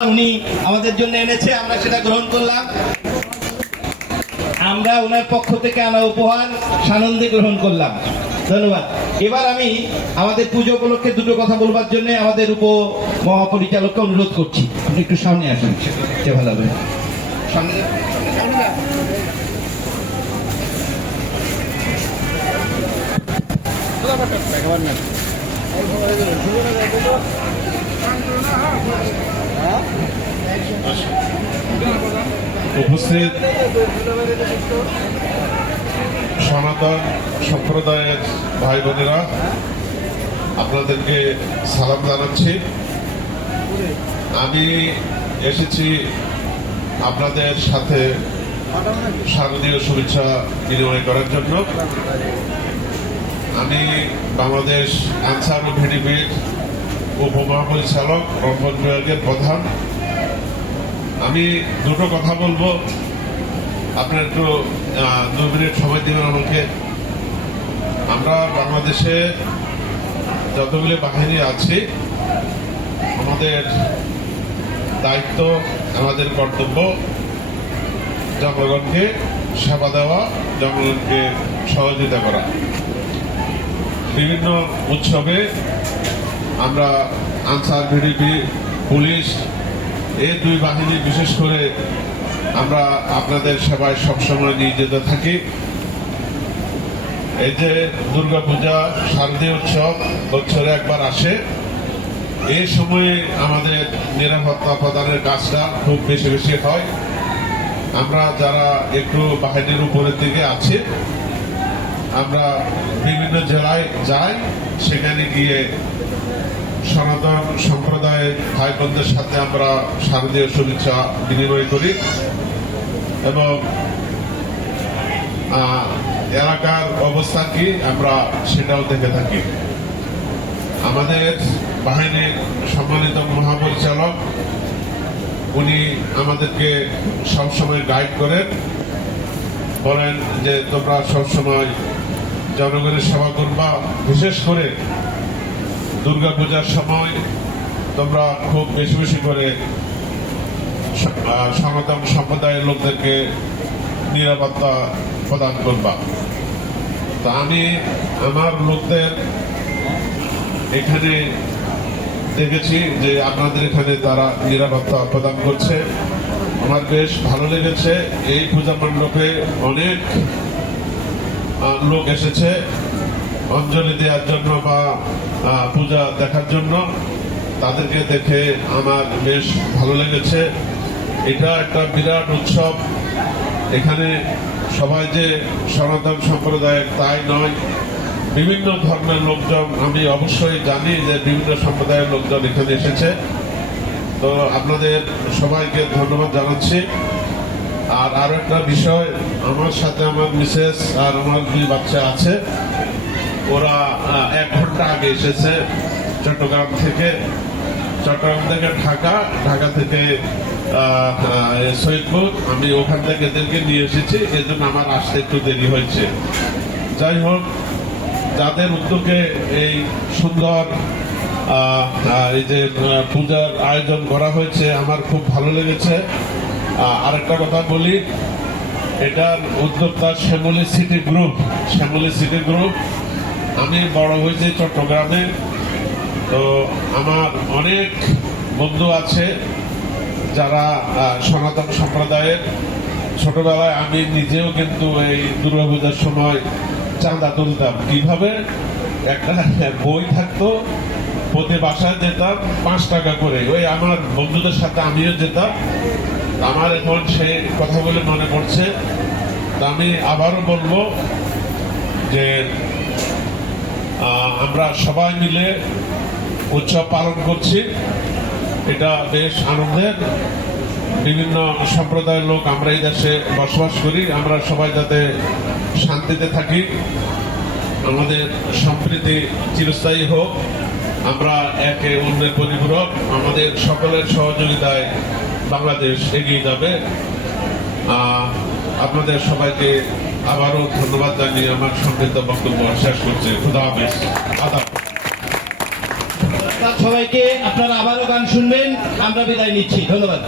উনি আমাদের জন্য এনেছে, আমরা সেটা গ্রহণ করলাম। আমরা ওনার পক্ষ থেকে আনা উপহার সানন্দে গ্রহণ করলাম। ধন্যবাদ। এবার আমি আমাদের পুজো উপলক্ষে দুটো কথা বলবার জন্য আমাদের উপ মহাপরিচালককে অনুরোধ করছি, আপনি একটু সামনে আসুন, সে ভালো হবে। সামনে উপস্থিত সনাতন সম্প্রদায়ের ভাই বোনেরা, আপনাদেরকে সালাম জানাচ্ছি। আমি এসেছি আপনাদের সাথে শারদীয় শুভেচ্ছা বিনিময় করার জন্য। আমি বাংলাদেশ আনসার ও ভিডিপির উপমহাপরিচালক রংপুর বিভাগের প্রধান। আমি দুটো কথা বলবো, আপনার একটু 2 মিনিট সময় দিবেন আমাকে। আমরা বাংলাদেশে যতগুলি বাহিনী আছে, আমাদের দায়িত্ব, আমাদের কর্তব্য জনগণকে সেবা দেওয়া, জনগণকে সহযোগিতা করা। বিভিন্ন উৎসবে আমরা আনসার ভিডিপি, পুলিশ, এই 2 বাহিনী বিশেষ করে আমরা আপনাদের সেবায় সবসময় নিয়োজিত থাকি। এই যে দুর্গাপূজা, শারদীয় উৎসব বছরে একবার আসে, এই সময়ে আমাদের নিরাপত্তা প্রদানের কাজটা খুব বেশি বেশি হয়। আমরা যারা একটু বাহিনীর উপরের দিকে আছি, আমরা বিভিন্ন জেলায় যাই, সেখানে গিয়ে সনাতন সম্প্রদায়ের ভাই বোনদের সাথে আমরা শারদীয় শুভেচ্ছা বিনিময় করি এবং এলাকার অবস্থা কি আমরা সেটাও দেখে থাকি। আমাদের বাহিনীর সম্মানিত মহাপরিচালক, উনি আমাদেরকে সবসময় গাইড করেন, বলেন যে তোমরা সবসময় জনগণের সেবা করবা, বিশেষ করে দুর্গাপূজার সময় তোমরা খুব বেশি বেশি করে সনাতন সম্প্রদায়ের লোকদেরকে নিরাপত্তা প্রদান করবা। তো আমি আমার লোকদের এখানে দেখেছি যে আপনাদের এখানে তারা নিরাপত্তা প্রদান করছে, আমার বেশ ভালো লেগেছে। এই পূজা মণ্ডপে অনেক লোক এসেছে অঞ্জলি দেওয়ার জন্য বা পূজা দেখার জন্য, তাদেরকে দেখে আমার বেশ ভালো লেগেছে। এটা একটা বিরাট উৎসব। এখানে সবাই যে সনাতন সম্প্রদায়ের তাই নয়, বিভিন্ন ধর্মের লোকজন, আমি অবশ্যই জানি যে বিভিন্ন সম্প্রদায়ের লোকজন এখানে এসেছে। তো আপনাদের সবাইকে ধন্যবাদ জানাচ্ছি। আর আরো একটা বিষয়, আমার সাথে আমার মিসেস আর আমার 2 বাচ্চা আছে, ওরা 1 ঘন্টা আগে এসেছে চট্টগ্রাম থেকে ঢাকা, ঢাকা থেকে সৈয়দপুর। আমি ওখান থেকে এদেরকে নিয়ে এসেছি, এই জন্য আমার আসতে একটু দেরি হয়েছে। যাই হোক, যাদের উদ্যোগে এই সুন্দর এই যে পূজার আয়োজন করা হয়েছে, আমার খুব ভালো লেগেছে। আরেকটা কথা বলি, এটার উদ্যোক্তা শ্যামলী সিটি গ্রুপ। আমি বড় হয়েছি চট্টগ্রামে, তো আমার অনেক বন্ধু আছে যারা সনাতন সম্প্রদায়ের। ছোটবেলায় আমি নিজেও কিন্তু এই দুর্গাপূজার সময় চাঁদা তুলতাম। কিভাবে? একটা বই থাকতো, প্রতি বাসায় যেতাম 5 টাকা করে, ওই আমার বন্ধুদের সাথে আমিও যেতাম। আমার এখন সেই কথাগুলো মনে পড়ছে। আমি আবারও বলবো যে আমরা সবাই মিলে উৎসব পালন করছি, এটা বেশ আনন্দের। বিভিন্ন সম্প্রদায়ের লোক আমরা এই দেশে বসবাস করি, আমরা সবাই যাতে শান্তিতে থাকি, আমাদের সম্প্রীতি চিরস্থায়ী হোক, আমরা একে অন্যের পরিপূরক, আমাদের সকলের সহযোগিতায় বাংলাদেশ এগিয়ে যাবে। আপনাদের সবাইকে আবারও ধন্যবাদ জানিয়ে আমার সমৃদ্ধ বক্তব্য শেষ করছি। খুদা হাফেজ। আদাব। ওস্তাদ সবাইকে, আপনারা আবারও গান শুনবেন, আমরা বিদায় নিচ্ছি, ধন্যবাদ।